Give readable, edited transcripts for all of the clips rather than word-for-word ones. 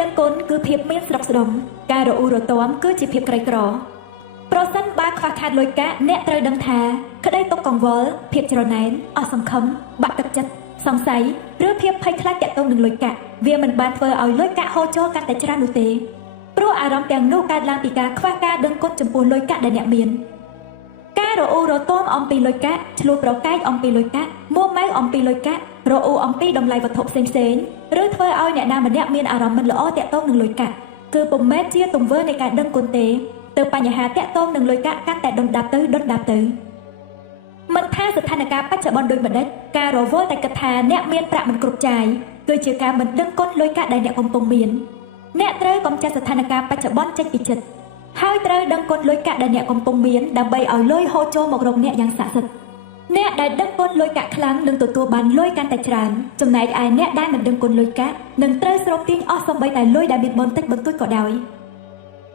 ដឹងគុណគឺភាពមានស្រុកស្រុំការរអ៊ូរទាំគឺជាភាពក្រីក្រប្រសិនបើខ្វះខាតលុយកាក់អ្នកត្រូវដឹងថាក្តីទុកកង្វល់ភាពច្រណែនអស់សង្ឃឹមបាក់ទឹកចិត្តសង្ស័យឬភាពភ័យខ្លាចទាក់ទងនឹងលុយកាក់វាមិនបានធ្វើឲ្យលុយកាក់ហូរចូលកាន់តែច្រើននោះទេព្រោះអារម្មណ៍ទាំងនោះកើតឡើងពីការខ្វះការដឹងគុណចំពោះលុយកាក់ដែលអ្នកមានការរអ៊ូរទាំអំពីលុយកាក់ឆ្លោះប្រកែកអំពីលុយកាក់មួម៉ៅអំពីលុយកាក់រអ៊ូអំពីតម្លៃវត្ថុផ្សេងឬធ្វើឲ្យអ្នកណាម្នាក់មានអារម្មណ៍មិនល្អទាក់ទងនឹងលុយកាក់គឺពុំមែនជាទង្វើនៃការដឹងគុណទេទៅបញ្ហាតាក់ទងនឹងលុយកាក់កាន់តែដុនដាបទៅមិនថាស្ថានភាពបច្ចុប្បន្នដូចម្ដេចការរវល់តែគិតថាអ្នកមានប្រាក់មិនគ្រប់ចាយគឺជាការមិនដឹងគុណលុយកាក់ដែលអ្នកកំពុងមានអ្នកត្រូវកំចាត់ស្ថានភាពបច្ចុប្បន្នចេញពីចិត្តហើយត្រូវដឹងគុណលុយកាក់ដែលអ្នកកំពុងមានដើម្បីឲ្យលុយហូរចូលមករកអ្នកយ៉ាងស័ក្តិសិទ្ធិអ្នកដែលដឹងគុណលុយកាក់ខ្លាំងនឹងទទួលបានលុយកាន់តែច្រើនចំណែកឯអ្នកដែលមិនដឹងគុណលុយកាក់នឹងត្រូវស្រូបទាញអស់សូម្បីតែលុយដែលមានបន្តិចបន្តួចក៏ដោ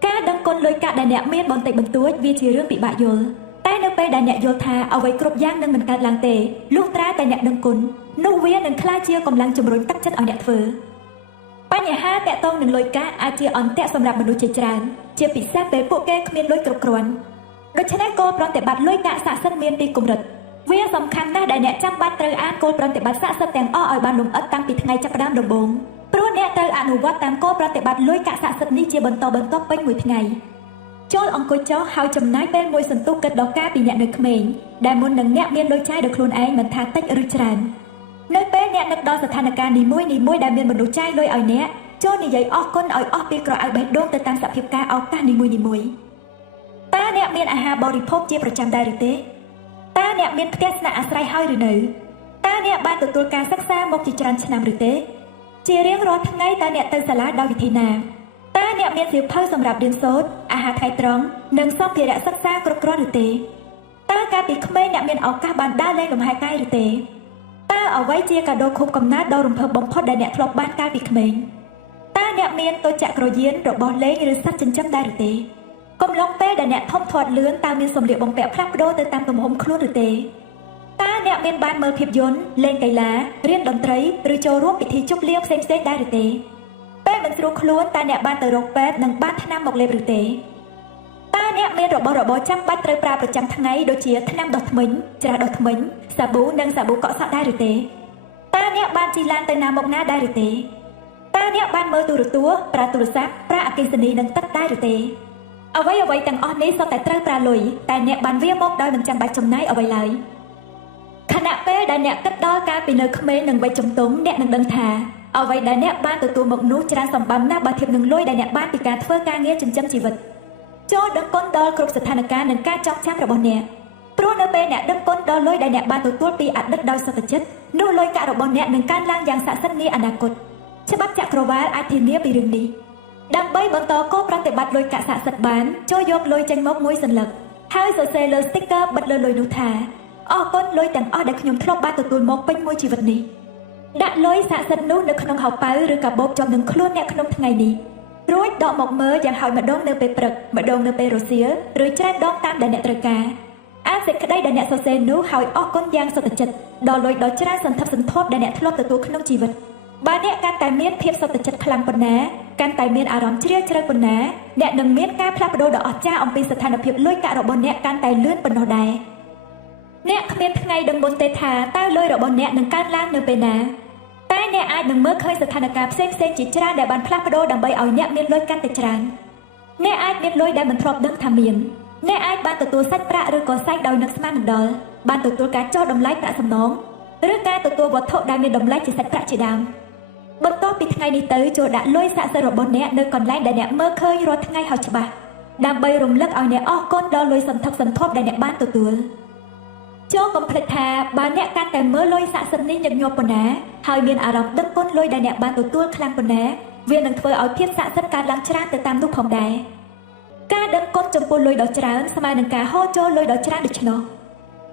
យការដឹងគុណលុយកាក់ដែលអ្នកមានបន្តិចបន្តួចវាជារឿងពិបាកយល់តែនៅពេលដែលអ្នកយល់ថាអ្វីគ្រប់យ៉ាងនឹងមិនកើតឡើងទេលុះត្រាតែអ្នកដឹងគុណនោះវានឹងក្លាយជាកម្លាំងជំរុញទឹកចិត្តឲ្យអ្នកធ្វើបញ្ហាតាក់ទងនឹងលុយកាក់អាចជាអន្ទាក់សម្រាប់មនុស្សជាច្រើនជាពិសេសពេលពួកគេគ្មានលុយគ្រប់គ្រាន់ដូច្នេះគោលប្រតិបត្តិលុយកាក់ស័ក្តិសិទ្ធិមានទីកម្រិតវាសំខាន់ណាស់ដែលអ្នកចាំបាច់ត្រូវអានគោលប្រតិបត្តិស័ក្តិសិទ្ធិទាំងអស់ឲ្យបានលម្អិតតាំងពីថ្ងៃចាប់ផ្ដើមដំបូងព្រោះអ្នកត្រូវអនុវត្តតាមគោលប្រតិបត្តិលុយកាក់ស័ក្តិសិទ្ធិនេះជាបន្តបន្ទាប់ពេញមួយថ្ងៃចូលអង្គុយចុះហើយចំណាយពេលមួយសន្ទុះគិតដល់ការពីអ្នកនៅក្មេងដែលមុននឹងអ្នកមានលុយចាយដោយខ្លួនឯងមិនថាតិចឬច្រើននៅពេលអ្នកនឹកដល់ស្ថានភាពនីមួយដែលមានមនុស្សចាយលុយឲ្យអ្នកចូលនិយាយអរគុណឲ្យអស់ពីក្រអៅបេះដូងទៅតាមសភាពការឱកាសនីមួយតើអ្នកមានអាហារបរិភោគជាប្រចាំដែរឬទេតើអ្នកមានផ្ទះស្នាក់អាស្រ័យហើយឬនៅតើអ្នកបានទទួលការសិក្សាមកជាច្រើនឆ្នាំឬទេជារៀងរាល់ថ្ងៃតើអ្នកទៅសាលាដោយវិធីណាតើអ្នកមានសៀវភៅសម្រាប់រៀនសូត្រអាហារថ្ងៃត្រង់និងសម្ភារៈសិក្សាគ្រប់គ្រាន់ឬទេតើកាលពីក្មេងអ្នកមានឱកាសបានដើរលេងលំហែកាយឬទេតើអ្វីជាកាដូខួបកំណើតដ៏រំភើបបំផុតដែលអ្នកធ្លាប់បានកាលពីក្មេងតើអ្នកមានតូចចក្រយានរបស់លេងឬសត្វចិញ្ចឹមដែរឬទេកំឡុងពេលដែលអ្នកធំធាត់លឿនតើមានសម្លៀកបំពាក់ផ្លាស់ប្ដូរទៅតាមទំហំខ្លួនឬទេតើអ្នកមានបានមើលភាពយន្តលេងកីឡារៀនតន្ត្រីឬចូលរួមពិធីជប់លៀងផ្សេងៗដែរឬទេពេលមិនស្រួលខ្លួនតើអ្នកបានទៅរកពេទ្យនិងបានថ្នាំមកលេបឬទេតើអ្នកមានរបស់របរចាំបាច់ត្រូវប្រើប្រចាំថ្ងៃដូចជាថ្នាំដុសធ្មេញច្រាសដុសធ្មេញសាប៊ូនិងសាប៊ូកក់សក់ដែរឬទេតើអ្នកបានជិះឡានទៅណាមកណាដែរឬទេតើអ្នកបានមើលទូរទស្សន៍ប្រើទូរស័ព្ទប្រើអគ្គិសនីនិងទឹកដែរឬទេអ្វីទាំងអស់នេះសុទ្ធតែត្រូវប្រើលុយតែអ្នកបានវាមកដោយមិនចាំបាច់ចំណាយអ្វីឡើយខណៈពេលដែលអ្នកគិតដល់កាលពីនៅក្មេងនិងវ័យជំទង់អ្នកនឹងដឹងថាអ្វីដែលអ្នកបានទទួលមកនោះច្រើនសម្បំណាស់បើធៀបនឹងលុយដែលអ្នកបានពីការធ្វើការងារចិញ្ចឹមជីវិតចូលដឹងគុណដល់គ្រប់ស្ថានភាពនិងការចងចាំរបស់អ្នកព្រោះនៅពេលអ្នកដឹងគុណដល់លុយដែលអ្នកបានទទួលពីអតីតដោយសុខចិត្តនោះលុយកាក់របស់អ្នកនឹងកើនឡើងយ៉ាងស័ក្តិសិទ្ធិនាអនាគតច្បាប់ចក្រវាឡអាចធានាពីរឿងនេះដើម្បីបន្តគោលប្រតិបត្តិលុយកាក់ស័ក្តិសិទ្ធិបានចូលយកលុយចេញមកមួយសន្លឹកហើយសរសេរលើ sticker បិទលើលុយនោះថាអរគុណលុយទាំងអស់ដែលខ្ញុំធ្លាប់បានទទួលមកពេញមួយជីវិតនេះដាក់លុយស័ក្តិសិទ្ធិនោះនៅក្នុងហោប៉ៅឬកាបូបជាប់នឹងខ្លួនអ្នកក្នុងថ្ងៃនេះរួចដកមកមើលយ៉ាងហោចម្ដងនៅពេលព្រឹកម្ដងនៅពេលរសៀលឬច្រើនដងតាមដែលអ្នកត្រូវការអានសេចក្តីដែលអ្នកសរសេរនោះហើយអរគុណយ៉ាងសុទ្ធចិត្តដល់លុយដ៏ច្រើនសន្ធឹកសន្ធាប់ដែលអ្នកធ្លាប់ទទួលក្នុងជីវិតបើអ្នកកាន់តែមានភាពសុទ្ធចិត្តខ្លាំងប៉ុណ្ណាកាន់តែមានអារម្មណ៍ជ្រាលជ្រៅប៉ុណ្ណាអ្នកនឹងមានការផ្លាស់ប្ដូរដ៏អស្ចារ្យអំពីស្ថានភាពលុយកាក់របស់អ្នកកាន់តែលឿនប៉ុណ្ណោះដែរអ្នកគ្មានថ្ងៃដឹងមុនទេថាតើលុយរបស់អ្នកនឹងកើនឡើងនៅពេលណាតែអ្នកអាចនឹងមើលឃើញស្ថានភាពផ្សេងជាច្រើនដែលបានផ្លាស់ប្ដូរដើម្បីឲ្យអ្នកមានលុយកាន់តែច្រើនអ្នកអាចមានលុយដែលមិនធ្លាប់ដឹងថាមានអ្នកអាចបានទទួលសាច់ប្រាក់ឬក៏សាច់ដោយនឹកស្មានមិនដល់បានទទួលការចុះតម្លៃប្រាក់សំណងឬការទទួលវត្ថុដែលមានតម្លៃជាសាច់ប្រាក់ជាដើមបន្ទាប់ពីថ្ងៃនេះទៅចូលដាក់លុយស័ក្តិសិទ្ធិរបស់អ្នកនៅកន្លែងដែលអ្នកមើលឃើញរាល់ថ្ងៃឲ្យច្បាស់ដើម្បីរំលឹកឲ្យអ្នកអរគុណដល់លុយសន្ធឹកសន្ធាប់ដែលអ្នកបានទទួលចូលកុំភ្លេចថាបើអ្នកកាន់តែមើលលុយស័ក្តិសិទ្ធិនេះញឹកញាប់ប៉ុណ្ណាហើយមានអារម្មណ៍ដឹងគុណលុយដែលអ្នកបានទទួលខ្លាំងប៉ុណ្ណាវានឹងធ្វើឲ្យភាពស័ក្តិសិទ្ធិកើតឡើងច្រើនទៅតាមនោះផងដែរការដឹងគុណចំពោះលុយដ៏ច្រើនស្មើនឹងការហូរចូលលុយដ៏ច្រើនដូច្នោ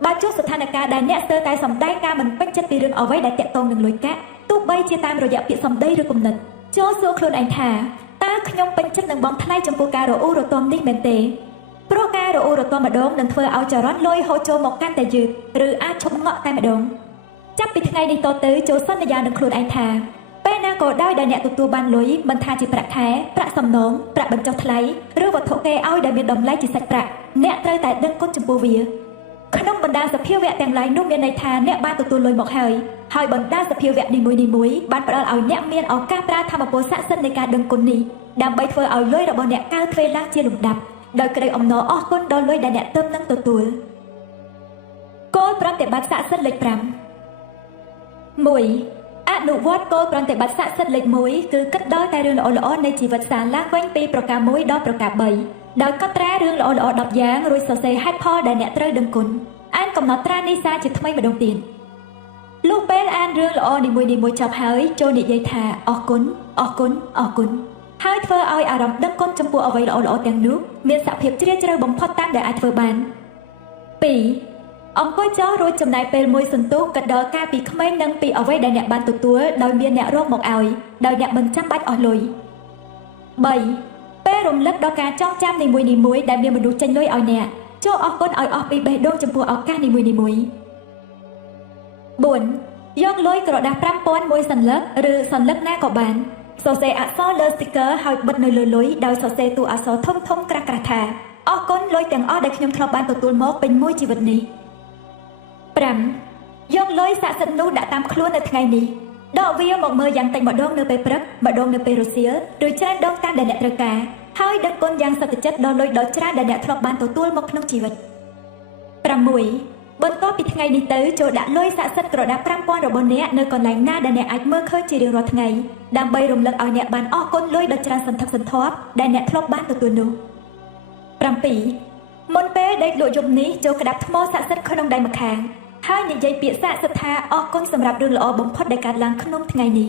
ះបើជួបស្ថានភាពដែលអ្នកស្ទើរតែសម្ដែងការមិនពេញចិត្តពីរឿងអ្វីដែលតាក់ទងនឹងលុយកាក់ទោះបីជាតាមរយៈពាក្យសម្ដីឬគំនិតចូលសួរខ្លួនឯងថាតើខ្ញុំពេញចិត្តនឹងបង់ថ្លៃចំពោះការរអ៊ូរទាំនេះមែនទេព្រោះការរអ៊ូរទាំម្ដងនឹងធ្វើឲ្យចរន្តលុយហូរចូលមកកាន់តែយឺតឬអាចឈប់ងក់តែម្ដងចាប់ពីថ្ងៃនេះតទៅចូលសន្យានឹងខ្លួនឯងថាពេលណា ក៏ដោយដែលអ្នកទទួលបានលុយមិនថាជាប្រាក់ខែប្រាក់សំណងប្រាក់បញ្ចុះថ្លៃឬវត្ថុគេឲ្យដែលមានតម្លៃជាសាច់ប្រាក់អ្នកត្រូវតែដឹងគុណចំពោះវាក្នុងបណ្ដាសភាវៈទាំងឡាយនោះមានន័យថាអ្នកបានទទួលលុយមកហើយបណ្ដាសភាវៈនីមួយៗបានផ្ដល់ឲ្យអ្នកមានឱកាសប្រើធម៌ពលស័ក្តិសិទ្ធិនៃការដឹងគុណនេះដើម្បីធ្វើឲ្យលុយរបស់អ្នកកើនទ្វេឡើងជាលំដាប់ដោយក្តីអំណរអរគុណដល់លុយដែលអ្នកទើបនឹងទទួលគោលប្រតិបត្តិស័ក្តិសិទ្ធិលេខ5 1. អនុវត្តគោលប្រតិបត្តិស័ក្តិសិទ្ធិលេខ1គឺគិតដល់តែរឿងល្អៗនៃជីវិតសាឡើងវិញពីប្រការ1ដល់ប្រការ3ដោយកត់ត្រារឿងល្អៗ10យ៉ាងរួចសរសេរហេតុផលដែលអ្នកត្រូវដឹងគុណអានកំណត់ត្រានេះសារជាថ្មីម្ដងទៀតលុះពេលអានរឿងល្អនីមួយៗចប់ហើយចូលនិយាយថាអរគុណអរគុណអរគុណហើយធ្វើឲ្យអារម្មណ៍ដឹងគុណចំពោះអ្វីល្អៗទាំងនោះមានសភាពជ្រាលជ្រៅបំផុតតាមដែលអាចធ្វើបាន 2. អង្គុយចោលរួចចំណាយពេលមួយសន្ទុះគិតដល់ការពីក្មេងនិងពីអ្វីដែលអ្នកបានទទួលដោយមានអ្នករកមកឲ្យដោយអ្នកមិនចាំបាច់អស់លុយ 3. ពេលរំលឹកដល់ការចងចាំនីមួយៗដែលមានមនុស្សចេញលុយឲ្យអ្នកចូលអរគុណឲ្យអស់ពីបេះដូងចំពោះឱកាសនីមួយៗ 4. យកលុយក្រដាស 5000 មួយសន្លឹកឬសន្លឹកណាក៏បានសរសេរអក្សរលើ sticker ហើយបិទនៅលើលុយដោយសរសេរតួអក្សរធំៗក្រាស់ៗថាអរគុណលុយទាំងអស់ដែលខ្ញុំធ្លាប់បានទទួលមកពេញមួយជីវិតនេះ 5. យកលុយស័ក្តិសិទ្ធិនោះដាក់តាមខ្លួននៅថ្ងៃនេះដកវាមកមើលយ៉ាងតិចម្ដងនៅពេលព្រឹកម្ដងនៅពេលរសៀលឬច្រើនដងតាមដែលអ្នកត្រូវការហើយដឹងគុណយ៉ាងសប្តិចិត្តដល់លុយដ៏ច្រើនដែលអ្នកធ្លាប់បានទទួលមកក្នុងជីវិត 6. បន្ទាប់ពីថ្ងៃនេះទៅចូលដាក់លុយស័ក្តិសិទ្ធិក្រដាស 5000 របស់អ្នកនៅកន្លែងណាដែលអ្នកអាចមើលឃើញជារៀងរាល់ថ្ងៃដើម្បីរំលឹកឲ្យអ្នកបានអរគុណលុយដ៏ច្រើនសន្ធឹកសន្ធាប់ដែលអ្នកធ្លាប់បានទទួលនោះ 7. មុនពេលដេកលក់យប់នេះចូលក្តាប់ថ្មស័ក្តិសិទ្ធិក្នុងដៃម្ខាងហើយនិយាយពាក្យស័ក្តិសិទ្ធិថាអរគុណសម្រាប់រឿងល្អបំផុតដែលកើតឡើងក្នុងថ្ងៃនេះ